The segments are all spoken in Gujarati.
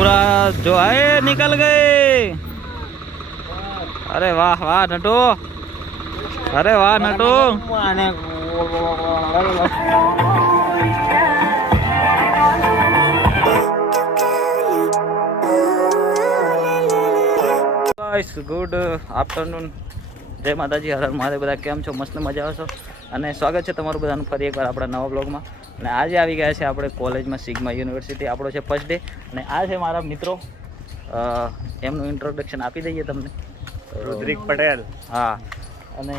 पूरा जो है निकल गए। अरे वाह वाह नटू, अरे वाह नटू। ગુડ આફ્ટરનૂન, જય માતાજી, હર હર મહાદેવ। બધા કેમ છો? મસ્ત મજા આવશો અને સ્વાગત છે તમારું બધાનું ફરી એકવાર આપણા નવા બ્લોગમાં। અને આજે આવી ગયા છે આપણે કોલેજમાં, સિગ્મા યુનિવર્સિટી। આપણો છે ફર્સ્ટ ડે અને આ છે મારા મિત્રો, એમનું ઇન્ટ્રોડક્શન આપી દઈએ તમને। રુદ્રિક પટેલ। હા, અને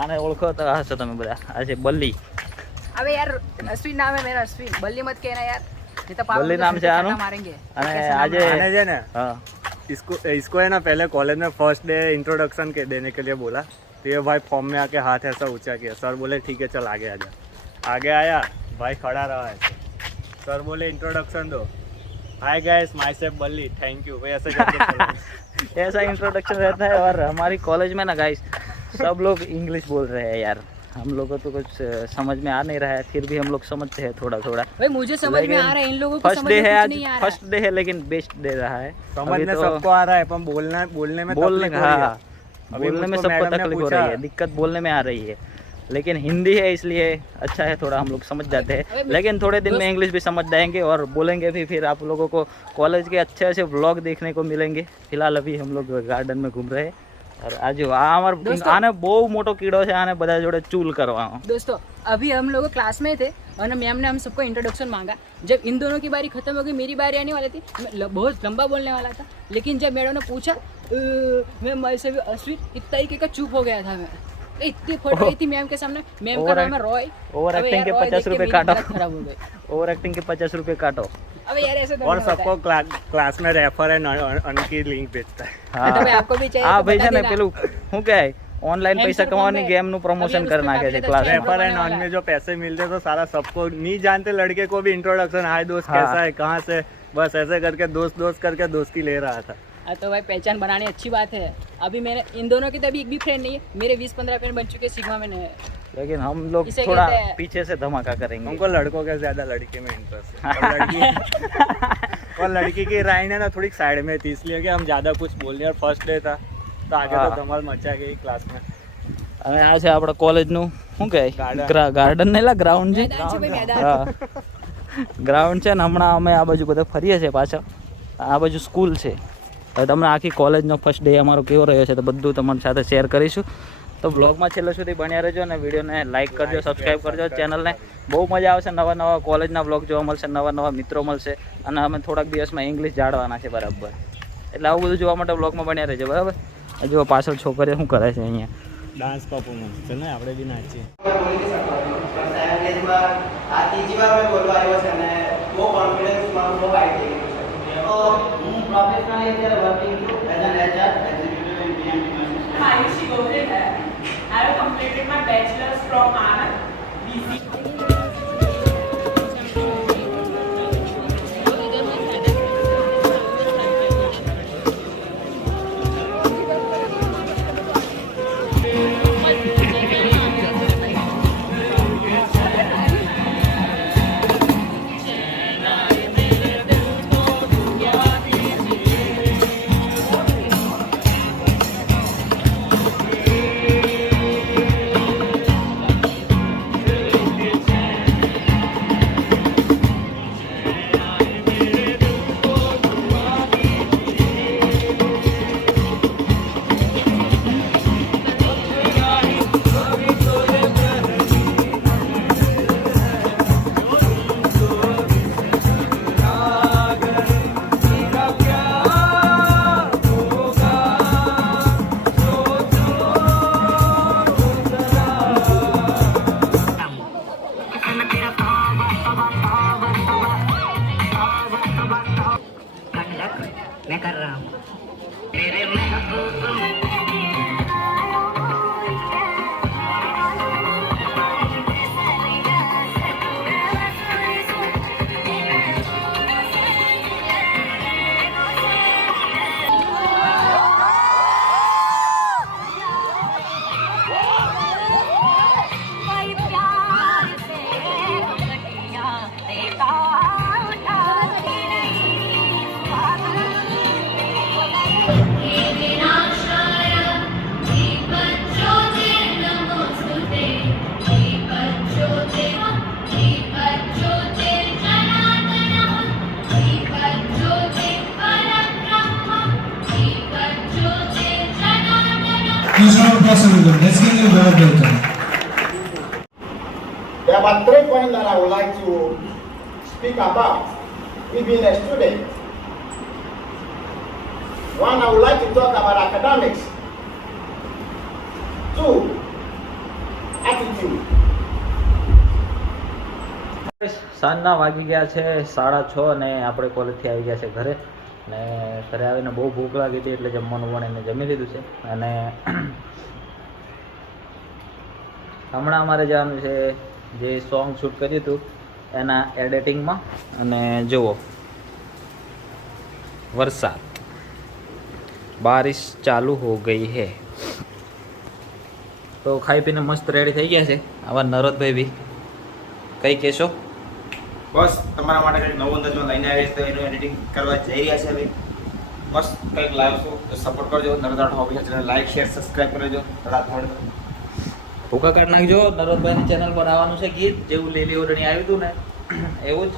આને ઓળખો તો હશો તમે બધા, આ છે બલ્લી। अबे यार अश्विन नाम है मेरा, अश्विन बल्ली मत कहना यार, नहीं तो बल्ली नाम से आनो मारेंगे। અને આજે आने जो ना हाँ इसको है ना पहले कॉलेज में फर्स्ट डे इंट्रोडक्शन के देने के लिए बोला, तो ये भाई फॉर्म में आके हाथ ऐसा ऊंचा किया। सर बोले ठीक है चल आगे आ जा। आगे आया, भाई खड़ा रहा है। सर बोले इंट्रोडक्शन दो। हाय गाइस, माय सेल्फ बल्ली, थैंक यू। भाई ऐसे करके चलो। ऐसा इंट्रोडक्शन रहता है। और हमारी कॉलेज में ना गाइस सब लोग इंग्लिश बोल रहे हैं यार, हम लोगों को कुछ समझ में आ नहीं रहा है, फिर भी हम लोग समझते हैं थोड़ा थोड़ा। भाई मुझे समझ में आ रहा है, इन लोगों को फर्स्ट समझ डे में है कुछ आज, नहीं आ रहा फर्स्ट डे है लेकिन बेस्ट डे रहा है। समझने तो सबको आ रहा है, पर बोलने में बोलने तकलीफ हो रही है। हाँ, बोलने में सबको तकलीफ हो रही है, दिक्कत बोलने में आ रही है। लेकिन हिंदी है इसलिए अच्छा है, थोड़ा हम लोग समझ जाते हैं। लेकिन थोड़े दिन में इंग्लिश भी समझ जाएंगे और बोलेंगे भी। फिर आप लोगों को कॉलेज के अच्छे अच्छे व्लॉग देखने को मिलेंगे। फिलहाल अभी हम लोग गार्डन में घूम रहे हैं। और आज आने बहु मोटो कीड़ो है, आने बधा जोड़े चूल करवा। दोस्तों अभी हम लोग क्लास में थे और मैम ने हम सबको इंट्रोडक्शन मांगा। जब इन दोनों की बारी खत्म हो गई, मेरी बारी आने वाली थी। मैं बहुत लंबा बोलने वाला था, लेकिन जब मैडम ने पूछा मैं से भी अश्विन इस तरीके का चुप हो गया था। मैं इतनी फट रही थी मैम के सामने। मैम का नाम है रॉय। ओवर एक्टिंग के 50 रुपए काटो, खराब हो गए। ओवर एक्टिंग के 50 रुपए काटो। अबे यार ऐसे और सबको क्लास में रेफर है उनकी लिंक भेजता है। हाँ तो भाई आपको भी चाहिए हाँ तो भाई बता છે ને देना। પેલું શું કહેવાય, ઓનલાઈન પૈસા કમાવાની ગેમ નું પ્રમોશન કરી નાખે છે ક્લાસ में। रेफर एंड ऑन में जो पैसे मिलते तो सारा सबको नहीं जानते लड़के को भी इंट्रोडक्शन, हाय दोस्त हाँ। कैसा है, कहाँ से, बस ऐसे करके दोस्त करके दोस्ती ले रहा था। हाँ तो भाई पहचान बनानी अच्छी बात है। अभी मैंने इन दोनों की तो अभी एक भी फ्रेंड नहीं है। मेरे 20-15 फ्रेंड बन चुके हैं सिग्मा में। लेकिन हम लोग इसे थोड़ा कहते हैं- पीछे से धमाका करेंगे। हमको लड़कों के ज्यादा लड़के में इंटरेस्ट है। और लड़की की राय ने ना थोड़ी साइड में थी, इसलिए कि हम ज्यादा कुछ बोल रहे। और फर्स्ट डे था तो आगे हाँ। तो धमाल मचा गई क्लास में। અને આ છે આપણા કોલેજનું શું કહેવાય, ગાર્ડન નહીં લા, ગ્રાઉન્ડ છે। मैदान से भाई मैदान। હા ગ્રાઉન્ડ છે ને। હમણાં અમે આ બાજુ બધા ફરીએ છીએ પાછા। આ બાજુ સ્કૂલ છે। હવે તમને આખી કોલેજનો ફર્સ્ટ ડે અમારો કેવો રહ્યો છે તો બધું તમારી સાથે શેર કરીશું। તો બ્લોગમાં છેલ્લે સુધી બન્યા રહેજો અને વિડીયોને લાઇક કરજો, સબસ્ક્રાઈબ કરજો ચેનલને। બહુ મજા આવશે, નવા નવા કોલેજના બ્લોગ જોવા મળશે, નવા નવા મિત્રો મળશે અને અમે થોડાક દિવસમાં ઇંગ્લિશ જાણવાના છે બરાબર। એટલે આવું બધું જોવા માટે બ્લોગમાં બન્યા રહેજો બરાબર। જો પાછળ છોકરીઓ શું કરે છે અહીંયા, डांस परफॉर्मेंस चल ना આપણે બી નાચીએ। આ ત્રીજી વાર મેં બોલવા આવ્યો છે ને બહુ કોન્ફિડન્સ મારો બહુ હાઈ થઈ ગયો છે। તો હું પ્રોફેશનલી અત્યારે વર્કિંગ છું as an HR executive in BMT I used to go there. I have completed my bachelor's from Anand, BC. applause everyone. Let's give you a warm welcome. There are about 3 points that I would like to speak about. We being a student. One, I would like to talk about academics. 2, attitude. સાંજના વાગી ગયા છે 6:30 અને આપણે કોલેજથી આવી ગયા છે ઘરે અને ઘરે આવીને બહુ ભૂખ લાગી હતી એટલે જમવાનું વણીને જમી લીધું છે અને હમણાં અમારે જવાનું છે જે સોંગ શૂટ કર્યું હતું એના એડિટિંગમાં અને જુઓ વરસાદ બારિશ ચાલુ હો ગઈ હે તો ખાઈ પીને મસ્ત રેડી થઈ ગયા છે આવા નરોદભાઈ બી કઈ કહેશો બસ તમારા માટે કંઈક નવો અંદાજો લઈને આવીશ તો એનું એડિટિંગ કરવા જઈ રહ્યા છે હવે મસ્ત કંઈક લાવશું તો સપોર્ટ કરજો નરદાટ hobby channel like share subscribe કરજો ધડાધડ ભૂકા કાઢ નાખજો નરોદભાઈની ચેનલ પર આવવાનું છે ગીત જેવું લીલી ઓરણી આવ્યું હતું ને એવું જ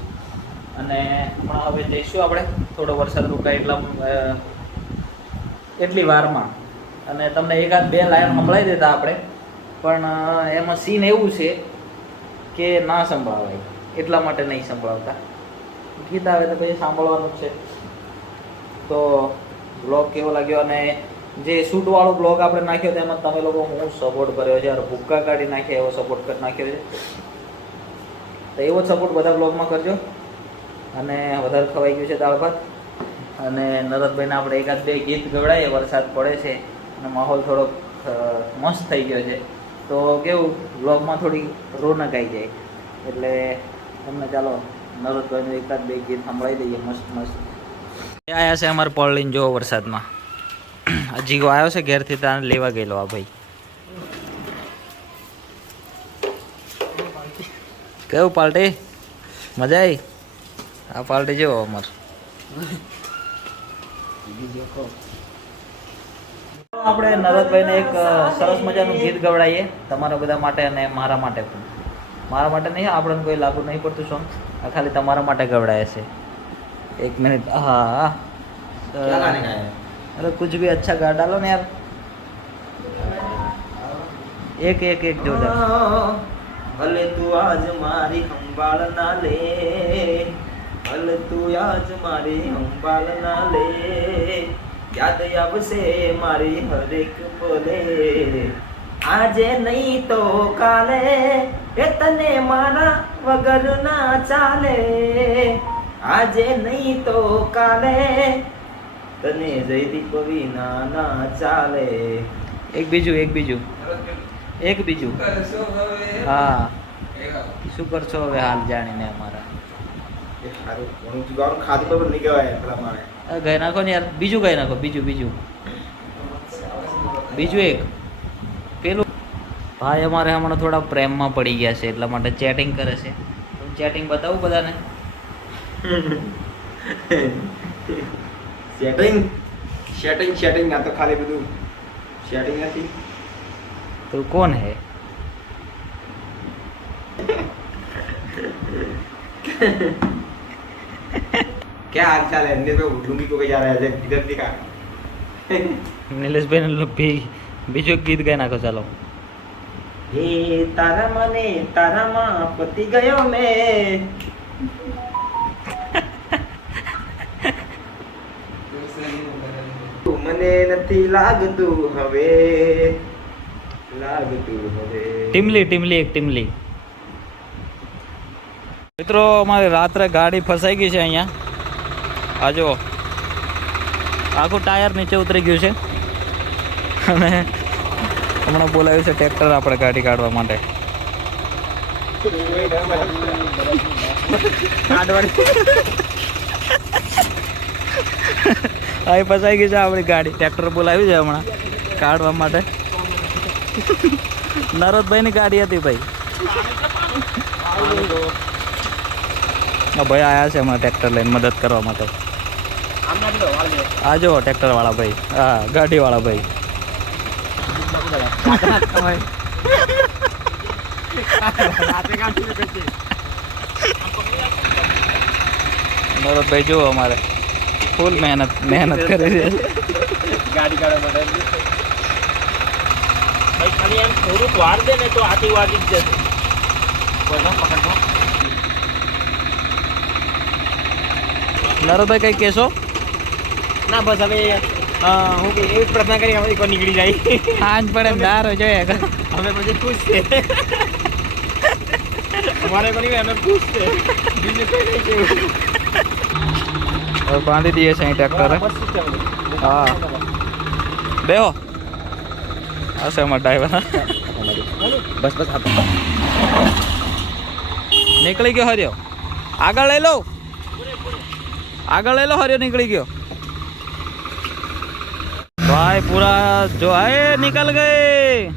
અને હમણાં હવે જઈશું આપણે થોડો વરસાદ રોકાય એટલી વારમાં અને તમને એકાદ 2 લાઈન સંભળાવી દેતા આપણે પણ એમાં સીન એવું છે કે ના સંભળાવાય એટલા માટે નહીં સંભળાવતા ગીત આવે તો પછી સાંભળવાનું જ છે તો બ્લોગ કેવો લાગ્યો અને જે શૂટવાળો બ્લોગ આપણે નાખ્યો તેમાં તમે લોકો હું સપોર્ટ કર્યો છે યાર ભૂક્કા કાઢી નાખ્યા એવો સપોર્ટ કરી નાખ્યો છે તો એવો જ સપોર્ટ બધા બ્લોગમાં કરજો અને વધારે ખવાઈ ગયું છે દાળ ભાત અને નરદભાઈને આપણે એકાદ 2 ગીત ગવડાવીએ વરસાદ પડે છે અને માહોલ થોડોક મસ્ત થઈ ગયો છે તો કેવું બ્લોગમાં થોડી રોનક આવી જાય એટલે તમને ચાલો નરોદભાઈનું એકાદ 2 ગીત સંભળાવી દઈએ મસ્ત મસ્ત આવ્યા છે અમારે પળલીને જોવો વરસાદમાં જીગો આવ્યો છે ઘેરથી ત્યાં લેવા ગયેલો આ ભાઈ કેવું પાર્ટી મજા આવી આ પાર્ટી જેવો અમાર આપણે નરદભાઈને એક સરસ મજાનું ગીત ગવડાવીએ તમારા બધા માટે અને મારા માટે પણ મારા માટે નહીં આપણને કોઈ લાગુ નહીં પડતું સોંગ આ ખાલી તમારા માટે ગવડાય છે 1 મિનિટ હા क्या गाने गाए अरे कुछ भी अच्छा गा डालो ना यार एक जोरदार भले तू आज मारी संभाल ना ले भले तू आज मारी संभाल ना ले याद आवશે મારી હરેક બોલે આજે નહીં તો કાલે એ તને મારા વગર ના ચાલે આજે નહીં તો કાલે તને જયદીપ વિના ના ચાલે એક બીજું હા શું કરશો હવે હાલ જાણીને અમારા સારું હું ગાવાનું ખાધું તો નહીં કહેવાય પેલા મારે ગાઈ નાખો ને યાર બીજું ગાઈ નાખો બીજું એક પેલું ભાઈ અમારે હમણાં થોડા પ્રેમમાં પડી ગયા છે એટલા માટે ચેટિંગ કરે છે ચેટિંગ બતાવું બધાને સેટિંગ ના તો ખાલી બધું સેટિંગ નથી તો કોણ હે क्या हाल चाल है इनने तो लुंगी को जा रहा है इधर दिखा નિલેશભાઈ બીજું ગીત ગાઈ નાખો ચાલો હે તારા મને તારામાં પતી ગયો મેં મને નથી લાગતું હવે ટીમલી મિત્રો અમારી રાત્રે ગાડી ફસાઈ ગઈ છે અહીંયા આ જો આખું ટાયર નીચે ઉતરી ગયું છે અને હમણાં બોલાવ્યું છે ટ્રેક્ટર આપણે ગાડી કાઢવા માટે અહીં ફસાઈ ગઈ છે આપણી ગાડી ટ્રેક્ટર બોલાવ્યું છે હમણાં કાઢવા માટે નરોદભાઈની ગાડી હતી ભાઈ ભાઈ આવ્યા છે હમણાં ટ્રેક્ટર લઈને મદદ કરવા માટે આ જો ટ્રેક્ટર વાળા ભાઈ હા ગાડી વાળા ભાઈ નરોદભાઈ જુઓ અમારે ફૂલ મહેનત કરી રહ્યા છે ગાડી કાઢવા માટે ખાલી આમ થોડુંક વાર દે ને તો આથી વાગી જ જશે. નરોભાઈ કઈ કહેશો? ના બસ હવે હું કે એવી પ્રાર્થના કરી હવે એકવાર નીકળી જાય. આજ પડે એમ દારો જોઈએ. અમે પછી ખુશ છે. અમારે પણ અમે ખુશ છે. બીજું કઈ નહીં કેવું. હવે બાંધી દઈએ છે અહીં ટ્રેક્ટરે. હા બેહો હશે અમારા ડ્રાઈવર. બસ બસ નીકળી ગયો હર્યો. આગળ લઈ લો, આગળ લઈ લો. હર્યો નીકળી ગયો ભાઈ પૂરા. જો આए निकल गए.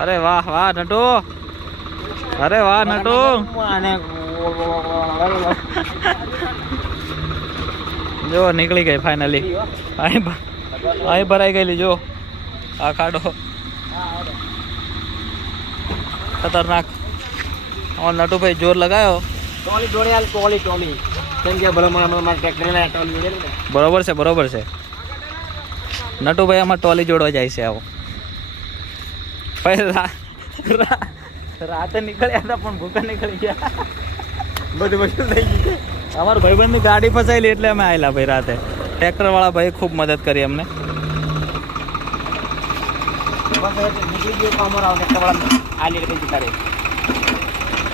अरे वाह वाह नटू, अरे वाह नटू. જો નીકળી ગઈ ફાઇનલી. અહીં ભરાઈ ગયેલી જો આ ખાડો ખતરનાક. અમાર નટુભાઈ જોર લગાયો. ટ્રોલી જોડે હાલ ટ્રોલી કેમ કે ભલે મારા ટ્રેક્ટર ને ટ્રોલી જોડે ને. બરોબર છે બરોબર છે. નટુભાઈ આમાં ટોલી જોડવા જાય છે. આવો ભાઈ રાતે નીકળ્યા હતા પણ ભૂકા નીકળી ગયા. બધું વસ્તુ થઈ ગઈ. અમારા ભાઈબંધની ગાડી ફસાયેલી એટલે અમે આવેલા ભાઈ રાતે. ટ્રેક્ટર વાળા ભાઈ ખૂબ મદદ કરી અમને. બસ નીકળી ગયો તો અમારા ટ્રેક્ટર વાળા આ લીધે કઈ જતા રહે.